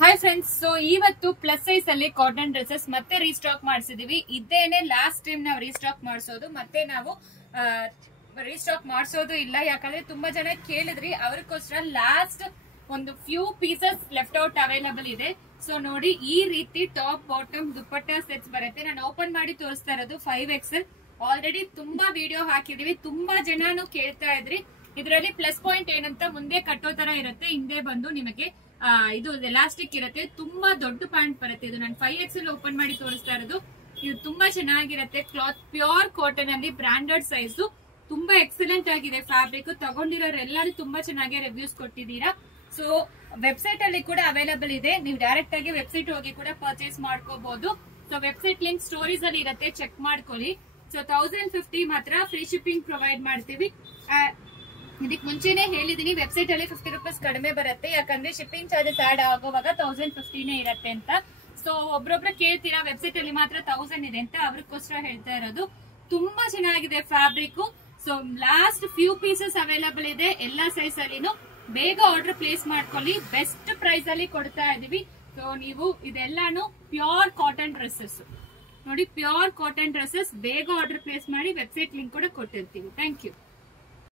Hi friends, so ಇವತ್ತು plus size ಅಲ್ಲಿ cotton dresses ಮತ್ತೆ ರೀಸ್ಟಾಕ್ ಮಾಡಿಸಿದೀವಿ. ಇದೇನೆ ಲಾಸ್ಟ್ ಟೈಮ್ ನಾವು ರೀಸ್ಟಾಕ್ ಮಾಡಿಸೋದು. ಮತ್ತೆ ನಾವು ರೀಸ್ಟಾಕ್ ಮಾಡಿಸೋದು ಇಲ್ಲ, ಯಾಕಂದ್ರೆ ತುಂಬಾ ಜನ ಕೇಳಿದ್ರಿ. ಅವ್ರಿಗೋಸ್ಕರ ಲಾಸ್ಟ್ ಒಂದು few pieces left out available ಇದೆ. ಸೊ ನೋಡಿ, ಈ ರೀತಿ ಟಾಪ್ ಬಾಟಮ್ ದುಪ್ಪಟ್ಟ ಸೆಟ್ಸ್ ಬರುತ್ತೆ. ನಾನು ಓಪನ್ ಮಾಡಿ ತೋರಿಸ್ತಾ ಇರೋದು 5XL. ಆಲ್ರೆಡಿ ತುಂಬಾ ವಿಡಿಯೋ ಹಾಕಿದೀವಿ, ತುಂಬಾ ಜನನು ಕೇಳ್ತಾ ಇದ್ರಿ. ಇದರಲ್ಲಿ ಪ್ಲಸ್ ಪಾಯಿಂಟ್ ಏನಂತ, ಮುಂದೆ ಕಟ್ಟೋ ತರ ಇರುತ್ತೆ, ಹಿಂದೆ ಬಂದು ನಿಮಗೆ ಇದು ಎಲಾಸ್ಟಿಕ್ ಇರುತ್ತೆ. ತುಂಬಾ ದೊಡ್ಡ ಪ್ಯಾಂಟ್ ಬರುತ್ತೆ. ಇದು ನಾನು 5XL ಓಪನ್ ಮಾಡಿ ತೋರಿಸ್ತಾ ಇರೋದು. ಇದು ತುಂಬಾ ಚೆನ್ನಾಗಿರುತ್ತೆ. ಕ್ಲಾತ್ ಪ್ಯೂರ್ ಕಾಟನ್ ಅಲ್ಲಿ ಬ್ರಾಂಡೆಡ್ ಸೈಜ್, ತುಂಬಾ ಎಕ್ಸಲೆಂಟ್ ಆಗಿದೆ ಫ್ಯಾಬ್ರಿಕ್. ತಗೊಂಡಿರೋರೆಲ್ಲರೂ ತುಂಬಾ ಚೆನ್ನಾಗಿ ರಿವ್ಯೂಸ್ ಕೊಟ್ಟಿದ್ದೀರಾ. ಸೊ ವೆಬ್ಸೈಟ್ ಅಲ್ಲಿ ಕೂಡ ಅವೈಲಬಲ್ ಇದೆ. ನೀವು ಡೈರೆಕ್ಟ್ ಆಗಿ ವೆಬ್ಸೈಟ್ ಹೋಗಿ ಕೂಡ ಪರ್ಚೇಸ್ ಮಾಡ್ಕೋಬಹುದು. ಸೊ ವೆಬ್ಸೈಟ್ ಲಿಂಕ್ ಸ್ಟೋರೀಸ್ ಅಲ್ಲಿ ಇರುತ್ತೆ, ಚೆಕ್ ಮಾಡ್ಕೊಳ್ಳಿ. ಸೊ 1050 ಮಾತ್ರ ಫ್ರೀ ಶಿಪ್ಪಿಂಗ್ ಪ್ರೊವೈಡ್ ಮಾಡ್ತೀವಿ. ಇದಕ್ಕೆ ಮುಂಚೆನೆ ಹೇಳಿದೀನಿ, ವೆಬ್ಸೈಟ್ ಅಲ್ಲಿ 50 ರೂಪೀಸ್ ಕಡಿಮೆ ಬರುತ್ತೆ, ಯಾಕಂದ್ರೆ ಶಿಪ್ಪಿಂಗ್ ಚಾರ್ಜಸ್ ಆಡ್ ಆಗುವಾಗ 1050 ಇರುತ್ತೆ ಅಂತ. ಸೊ ಒಬ್ರೊಬ್ರು ಕೇಳ್ತೀರಾ ವೆಬ್ಸೈಟ್ ಅಲ್ಲಿ ಮಾತ್ರ 1000 ಇದೆ ಅಂತ, ಅವ್ರಿಗೋಸ್ಕರ ಹೇಳ್ತಾ ಇರೋದು. ತುಂಬಾ ಚೆನ್ನಾಗಿದೆ fabric. So last few pieces available ಇದೆ ಎಲ್ಲಾ ಸೈಜ್ ಅಲ್ಲಿನೂ. ಬೇಗ ಆರ್ಡರ್ ಪ್ಲೇಸ್ ಮಾಡ್ಕೊಳ್ಳಿ, ಬೆಸ್ಟ್ ಪ್ರೈಸ್ ಅಲ್ಲಿ ಕೊಡ್ತಾ ಇದೀವಿ. ಸೊ ನೀವು ಇದೆಲ್ಲಾನು ಪ್ಯೂರ್ ಕಾಟನ್ ಡ್ರೆಸ್ಸಸ್ ನೋಡಿ, ಪ್ಯೂರ್ ಕಾಟನ್ ಡ್ರೆಸ್ಸಸ್. ಬೇಗ ಆರ್ಡರ್ ಪ್ಲೇಸ್ ಮಾಡಿ, ವೆಬ್ಸೈಟ್ ಲಿಂಕ್ ಕೂಡ ಕೊಟ್ಟಿರ್ತೀವಿ. Thank you.